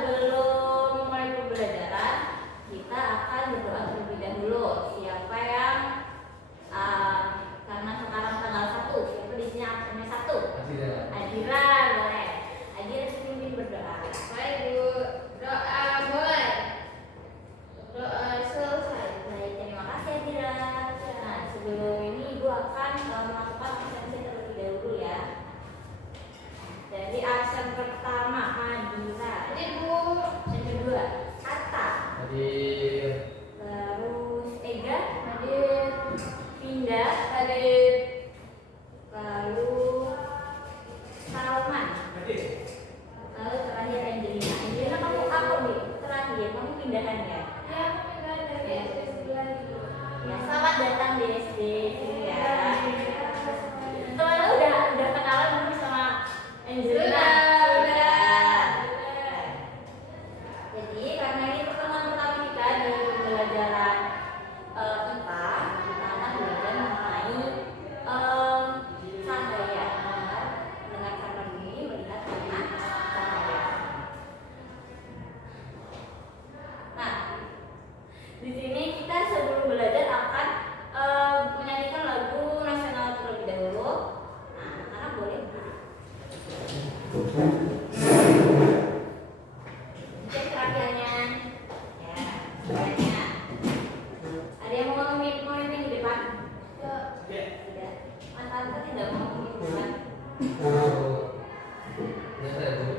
sebelum mulai pembelajaran kita akan berdoa terlebih dahulu. Siapa yang karena sekarang tanggal 1, siapa di sini absennya 1? Adira, boleh. Adira pimpin berdoa. Baik Bu, doa boleh. Doa selesai. Baik, terima kasih Adira. Nah, sebelum ini Ibu akan melakukan absensi terlebih dahulu ya. Jadi absen pertama Adira. Hadir Bu. Yang kedua Atta. Hadir. Terus Ega. Hadir. Pinda. Hadir. Lalu Salman. Hadir. Lalu terakhir Angelina. Angelina kamu apa nih? Terakhir kamu pindahan ya? Ya, aku pindah dari SD sebelah itu. Ya, selamat datang di SD ya. Teman-teman udah kenalan belum sama Angelina? Sudah. Jadi karena ini pertemuan pertama kita di pembelajaran IPA, kita akan belajar mengenai cahaya. Mendengarkan bunyi, melihat dengan cahaya. Nah, di sini kita sebelum belajar akan menyanyikan lagu nasional terlebih dahulu. Nah, anak-anak boleh cek terakhirnya. Ya, terakhirnya. Ada yang mau memimpin di depan? Tidak. Mas Alta tidak mau memimpin di depan. Saya Bu.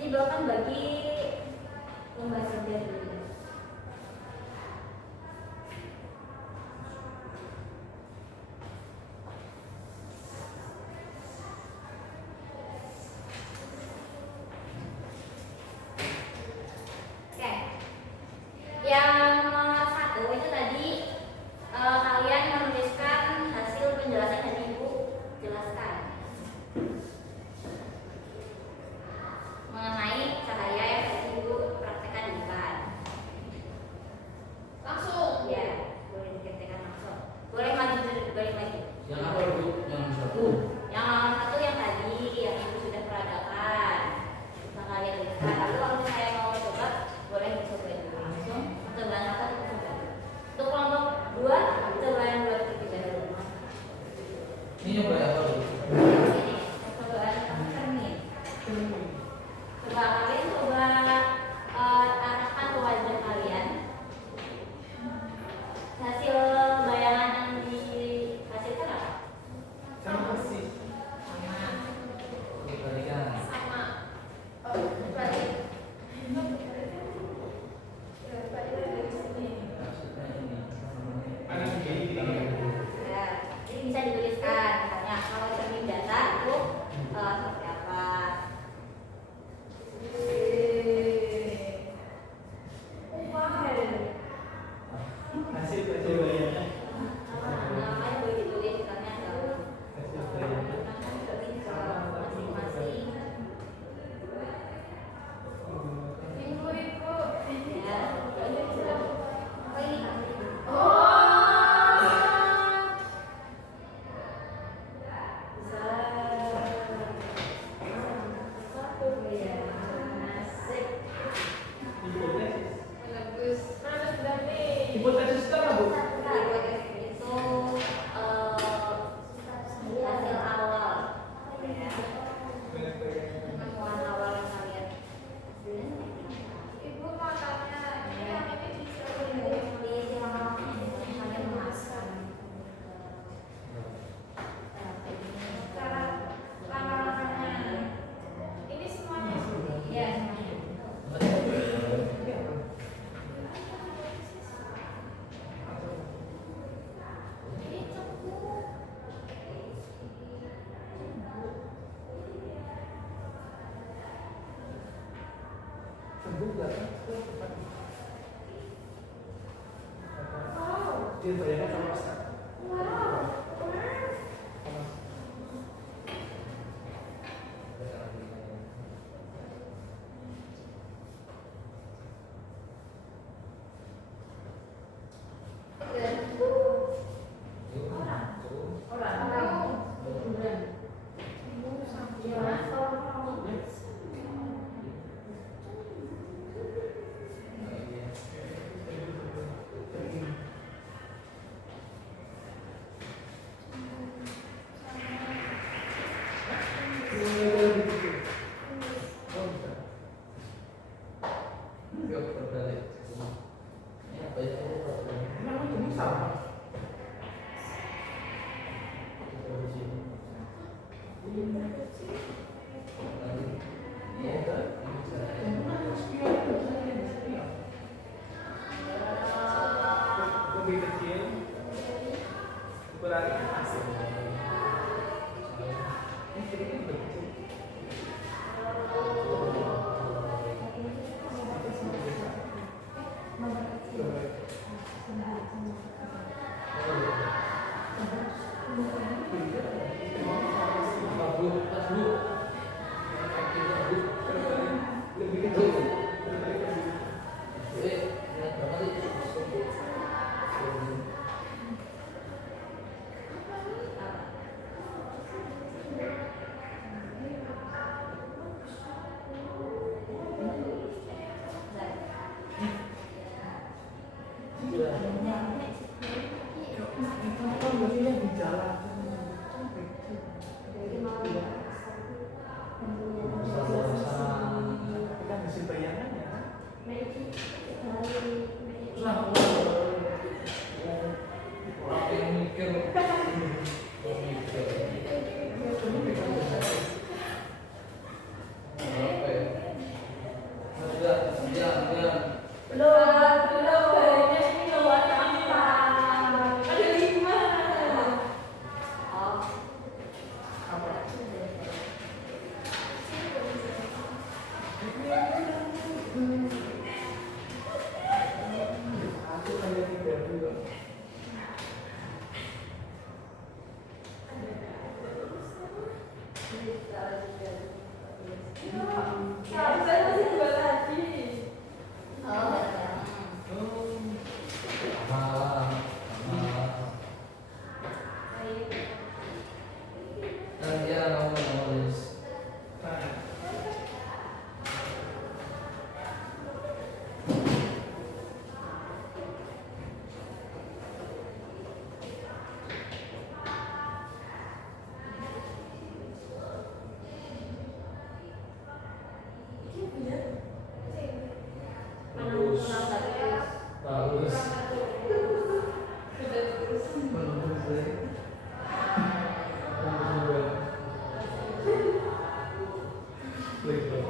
Ini bahkan bagi lomba kerja dulu. Oke, yang nomor 1 itu tadi kalian menuliskan hasil penjelasan yang Ibu jelaskan mengenai cahaya yang tadi Ibu praktekkan di depan. Langsung. Ya, boleh diketikkan langsung. Boleh maju balik lagi. Yang apa Bu? Yang satu. Yang nomor 1 yang tadi yang Ibu sudah peragakan. Bisa kalian tuliskan. Lalu kalau saya mau coba, boleh dicoba dulu langsung. Coba yang satu coba. Untuk kelompok 2, coba yang 2 terlebih dahulu. Ini nyoba apa Bu? Ini percobaan cermin. Coba kalian coba arahkan ke wajah kalian hasil bayangan yang dihasilkan apa? Sama persis. Sama. Kebalikan. Sama. Oh, balik. Ya, balik dari sini. Maksudnya ini. Ada begini. Ya, ini bisa dituliskan misalnya kalau cermin datar itu seperti apa? Hasil bayangan. Namanya boleh ditulis misalnya kalau Hasil bayangan. masing-masing. Minggu Ibu. Ya, apa ini? Oh. Bisa satu ya, asik. Hipotesis. Bagus. Mana sudah nih? Hipotesis itu apa Bu? Nah, itu hasil awal, ya. Penemuan awal yang kalian. Ibu mau tanya, yang ini bisa Di yang kalian memasang. cara langkah-langkahnya. Ini semuanya. Ya, Ini cukup. Terbuka. Wow. Dia bayangan sama Wow. Betul.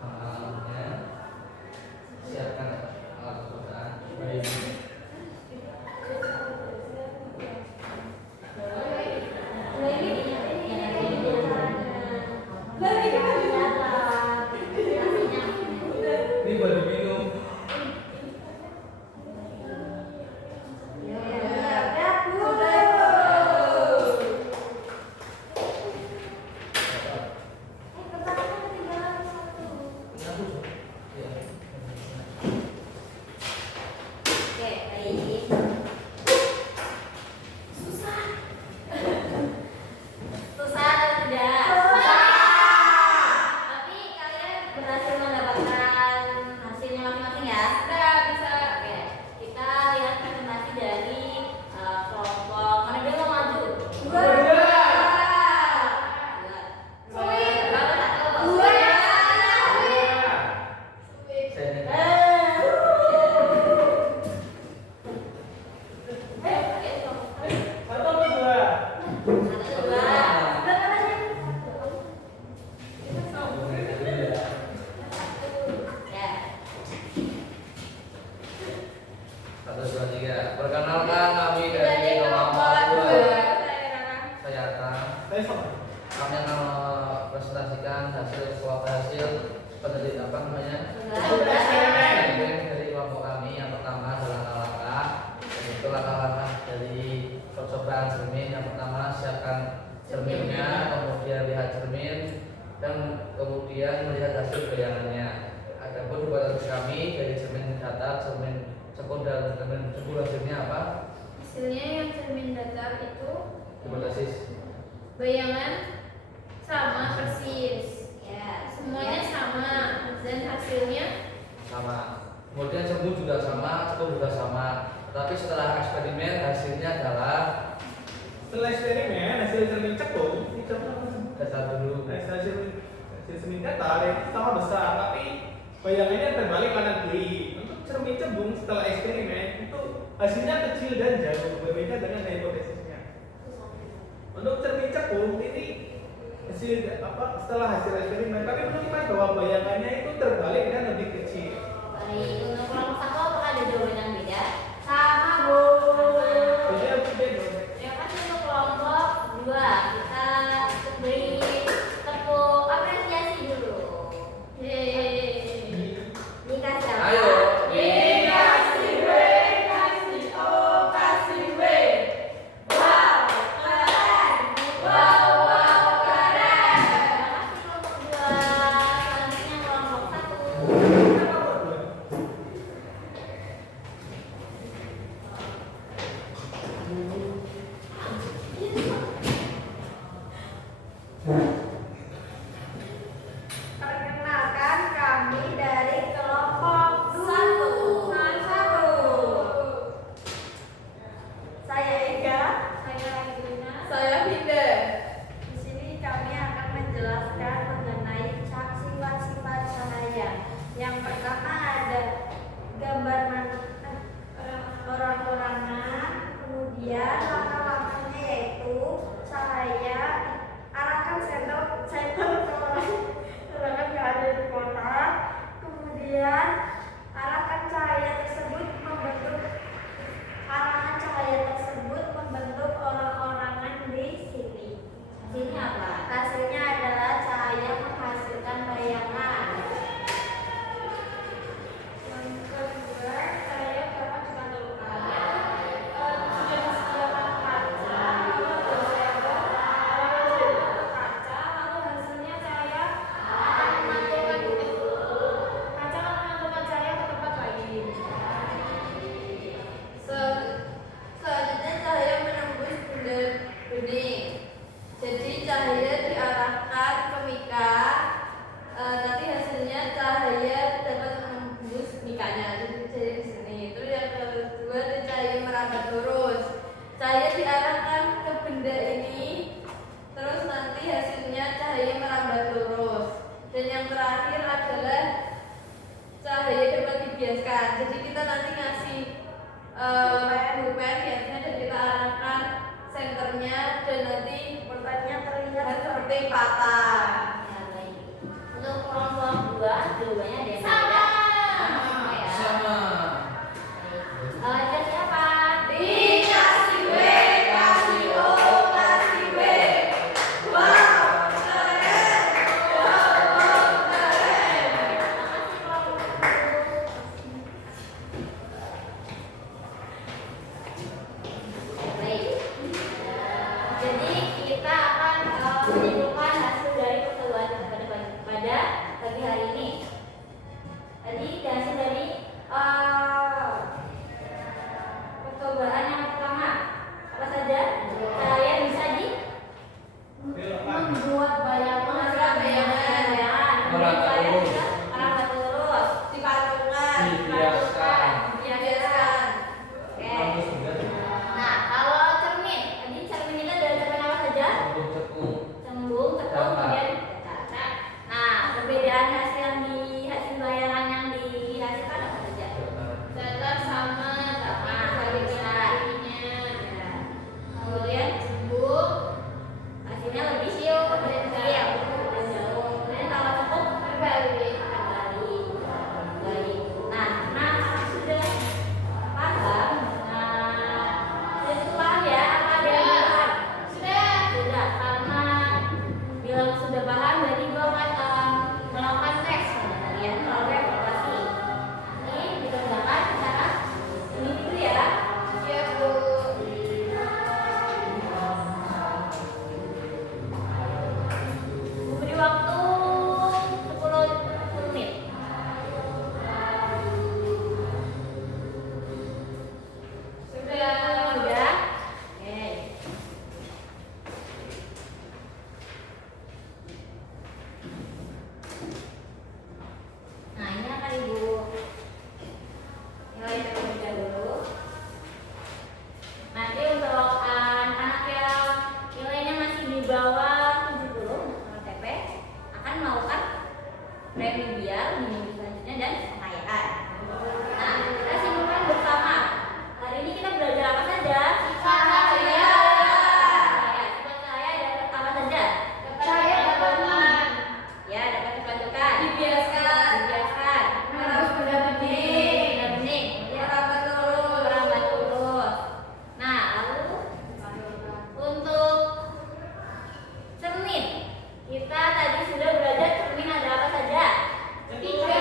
Alatnya siapkan alat perusahaan. Baik. Ini baru minum. Ya. Oke, baik. Susah atau tidak? Tapi kalian berhasil mendapatkan hasilnya masing-masing ya? Udah bisa. Oke, kita lihat presentasi dari kelompok mana dia mau maju? Dua. Sweet. Berapa satu? Dua. Saya ini Satu atau dua? Satu, dua. Ya. Satu, dua, tiga. Perkenalkan kami Dari dari kelompok kelompok dua. dua. Saya Rara. Saya Atta. Saya sama. Kami akan mempresentasikan hasil penelitian apa namanya? Dari kelompok kami. Yang pertama adalah langkah-langkah. Yaitu langkah-langkah dari percobaan cermin. Yang pertama siapkan cerminnya, kemudian lihat cermin, dan kemudian melihat hasil bayangannya. Adapun buat kami dari cermin datar, cermin cekul dan cermin cekul hasilnya apa? Hasilnya yang cermin datar itu Hipotesis. bayangan sama persis. Ya. Semuanya sama dan hasilnya Sama. Kemudian cembung juga sama, cekul juga sama. Tetapi setelah eksperimen hasilnya adalah Setelah eksperimen hasil cermin cekung, ini coba datar dulu. hasil cermin datar itu sama besar, tapi bayangannya terbalik kanan kiri. Untuk cermin cembung setelah eksperimen itu hasilnya kecil dan jauh, berbeda dengan hipotesisnya. Untuk cermin cekung ini hasil setelah hasil eksperimen, tapi menemukan bahwa bayangannya itu terbalik dan lebih kecil. Baik, untuk kelompok satu apakah ada jawaban yang beda? Sama, Bu. Jadi apa beda? Ya kan untuk kelompok dua kita beri tepuk apresiasi dulu. yeay. Dikasih apa? Ayo. Kasih W, kasih O, kasih W. Wow, keren. Wow, wow, keren. Terima kasih kelompok dua. Selanjutnya kelompok satu. Kenapa dua? Perkenalkan kami dari kelompok Satu. Satu. Saya Ega. Saya Regina. Saya Binda. Di sini kami akan menjelaskan mengenai sifat-sifat cahaya. Yang pertama ada gambar orang-orangan, kemudian langkah-langkahnya yaitu cahaya arahkan senter ke orangan yang ada di kotak, kemudian arahkan cahaya tersebut membentuk orang-orangan di sini. Hasilnya apa? Hasilnya adalah cahaya menghasilkan bayangan. Yang kedua, saya dapat dibantukan. Sudah disediakan kaca, kaca, lalu hasilnya saya akan memantulkan kaca akan memantulkan cahaya ke tempat lain. Selanjutnya cahaya menembus benda bening. Jadi cahaya diarahkan ke mika, nanti hasilnya cahaya dapat menembus mikanya. Jadi cahaya di sini. Terus yang kedua itu cahaya merambat lurus. Cahaya diarahkan ke benda ini, terus nanti hasilnya cahaya merambat lurus. Dan yang terakhir adalah cahaya dapat dibiaskan. Jadi kita nanti ngasih pulpen biasanya dan kita arahkan senternya dan nanti pulpennya terlihat seperti patah. Ya, baik. Untuk kelompok 2 jawabannya ada yang Sama. beda. Sama ya. Sama. Baik. Dikasih apa? Dikasih W, kasih O, kasih W. Wow, keren. Wow, keren. Makasih kelompok 2. Baik. Jadi kita akan menyimpulkan hasil dari pertemuan pada pagi hari ini. Tadi hasil dari percobaan yang pertama apa saja? Saya bisa Belokkan. Membuat bayangan. Menghasilkan bayangan. Kemudian saya Arah bisa arah terus. Dipatungan, Dibiaskan. dibiaskan. Oke. Bagus juga. Nah, kalau cermin, tadi cermin itu ada cermin apa saja? Cekung. Cembung, tekung, Datar. kemudian datar. Nah, perbedaan hasil yang hasil bayangan yang dihasilkan apa saja? Datar sama tapi bagi penarinya. Ya. Kemudian Cembung. hasilnya lebih siul dan jauh. Kemudian kalau tekung Terbalik. kembali. Baik. Nah, sudah paham. Sudah paham ya apa ada yang paham? Sudah, karena bila sudah paham berarti gua akan melakukan tes pada kalian melalui evaluasi. Ini dikerjakan secara ini dulu ya. Iya, Bu. Beri waktu 10 menit. Sudah. Sudah? Oke. Nah, ini akan Ibu nilai terlebih dahulu. Nanti untuk anak yang nilainya masih di bawah 70 untuk TP akan melakukan remedial di minggu selanjutnya dan pengayaan. Nah, kita simpulkan bersama. Hari ini kita belajar apa saja? Sifat cahaya. Sifat cahaya dapat apa saja? Cahaya dapatkan. Ya, dapat dipadukan. Dibiaskan. Dibiaskan. Harus benar-benar. Benar-benar. Merambat lurus. Merambat lurus. Nah, lalu untuk cermin, kita tadi sudah belajar cermin ada apa saja? Tiga ya.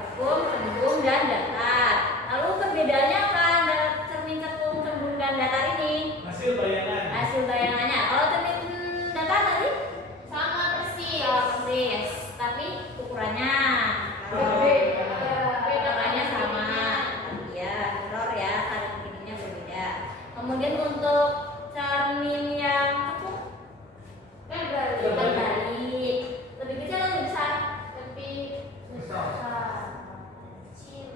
Cekung, cembung, dan datar. Lalu perbedaannya apa antara cermin cekung, cembung, dan datar ini? Hasil bayangan. Hasil bayangannya. Kalau cermin datar tadi Sama persis. sama persis, tapi ukurannya ukurannya sama. Ya, mirror ya, kadang begininya berbeda. Kemudian untuk cermin yang cekung Terbalik. terbalik, lebih kecil atau lebih besar? Lebih Besar. kecil.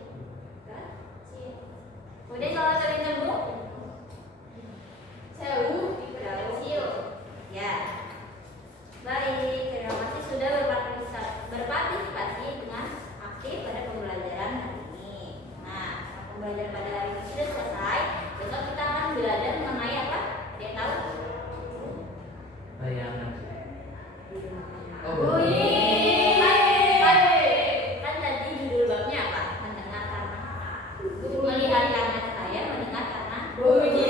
Kan? Kecil. Kemudian kalau cermin cembung Jauh. kecil. Ya. Baik, terima kasih sudah berpartisipasi dengan aktif pada pembelajaran hari ini. Nah, pembelajaran pada hari ini sudah selesai. Besok kita akan belajar mengenai apa? Ada yang tahu? Bayangan. Oh, kan tadi judul babnya apa? Mendengar karena melihat karena cahaya, mendengar karena bunyi.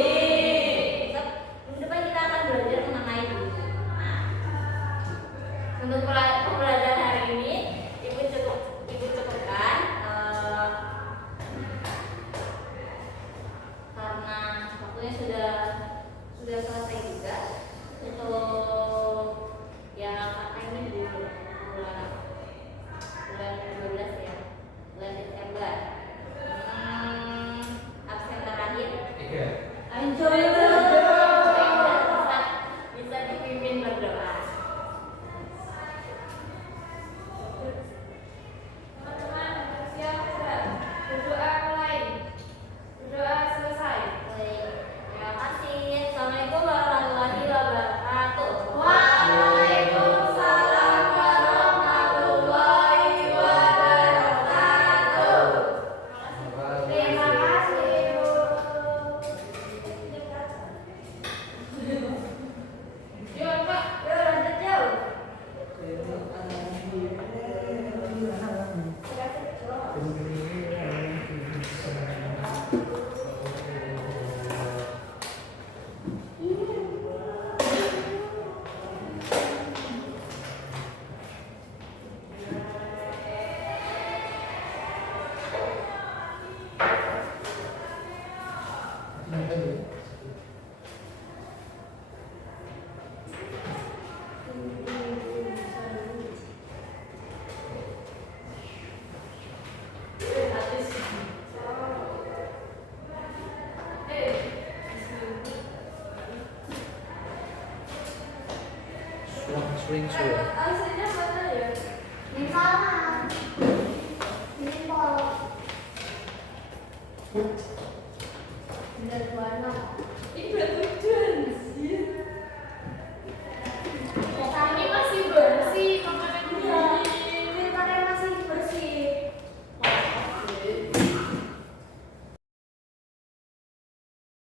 Besok minggu depan kita akan belajar mengenai bunyi. Nah, untuk pembelajaran hari ini ibu cukupkan karena waktunya sudah Wingsu. Hasilnya mana ya? Ini salah. Ini pola. Bener 26. Ini